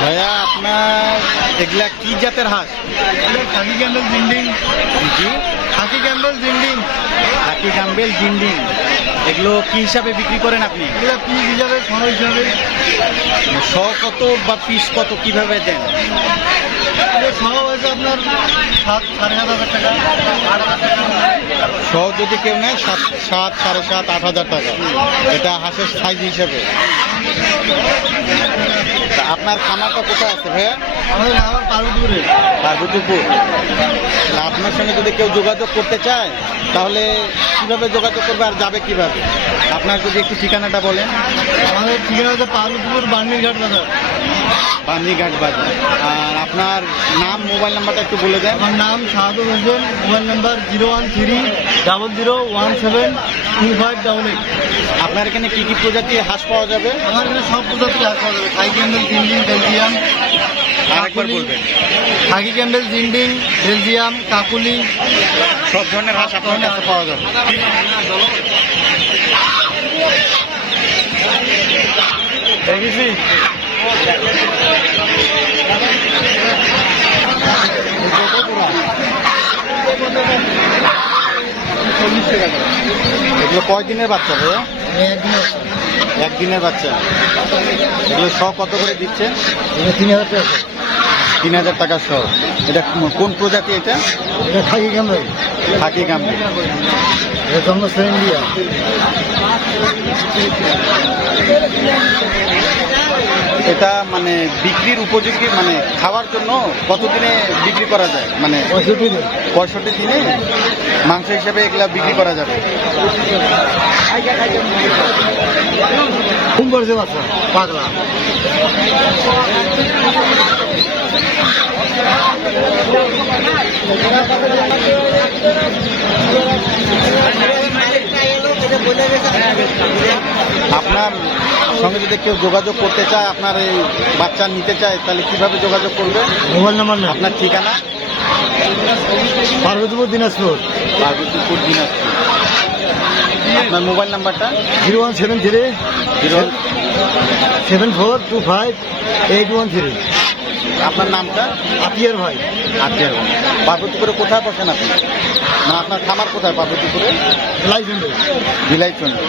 ভাইয়া আপনার এগুলা কি জাতের হাঁস? খাকি ক্যাম্বেল জিন্ডিং জি। খাকি ক্যাম্বেল জিন্ডিং হাকি গাম্বেল জিন্ডিং এগুলো কি হিসাবে বিক্রি করেন আপনি? এগুলো পিস হিসাবে ছ হিসাবে। শ কত বা পিস কত কীভাবে দেন? ছ হয়েছে আপনার সাত সাত আট হাজার টাকা শ যদি কেউ নেয়, সাত সাত, সাড়ে সাত, আট হাজার টাকা। এটা হাঁসের সাইজ হিসাবে। তা আপনার খামারটা কোথায় আছে ভাইয়া? আমাদের আমার পার্বতীপুরে। পার্বতীপুর আপনার সঙ্গে যদি কেউ যোগাযোগ করতে চায়, তাহলে কীভাবে যোগাযোগ করবে আর যাবে কীভাবে? আপনার যদি একটু ঠিকানাটা বলেন। আমাদের ঠিকানা হচ্ছে পার্বতীপুর বার্নিঘাট বাজার। বান্দিঘাট বাজার আর আপনার নাম মোবাইল নাম্বারটা একটু বলে দেন। আমার নাম Shahadur Hossain mobile number zero one three double zero one seven two five double eight. আপনার এখানে কী কী প্রজাতির হাঁস পাওয়া যাবে? আমার এখানে সব প্রজাতির হাঁস পাওয়া যাবে। Khaki Campbell Jinding Belgium. আরেকবার বলবেন। খাকি ক্যাম্বেল জিন্ডিং বেলজিয়াম কাকুলি। সব ধরনের হাঁস আপনার কাছে পাওয়া যাবে। দেখেছি? এগুলো কয় দিনের বাচ্চা ভাইয়া? একদিনের বাচ্চা। এগুলো শ কত করে দিচ্ছেন এটা তিন হাজার টাকা তিন হাজার টাকা শ এটা কোন প্রজাতি এটা? এটা খাকি ক্যাম্বেল খাকি গাম্বি এটা জন্ম ইন্ডিয়া। এটা মানে বিক্রির উপযোগী মানে খাওয়ার জন্য কতদিনে বিক্রি করা যায়? মানে পঁয়ষট্টি দিনে। মাংস হিসেবে এগুলা বিক্রি করা যাবে। পাগলা। আপনার সঙ্গে যদি কেউ যোগাযোগ করতে চায় আপনার এই বাচ্চা নিতে চায় তাহলে কীভাবে যোগাযোগ করবে? মোবাইল নাম্বার আপনার ঠিকানা? পার্বতীপুর দিনাজপুর। পার্বতীপুর দিনাজপুর। আপনার মোবাইল নাম্বারটা? Zero one seven three zero seven four two five eight one three. আপনার নামটা? আতিয়ার ভাই। আতিয়ার ভাই। পার্বতীপুরে কোথায় বসেন আপনি? না আপনার খামার কোথায় পার্বতীপুরে? বিলাইচন্দ্র বিলাইচন্ডী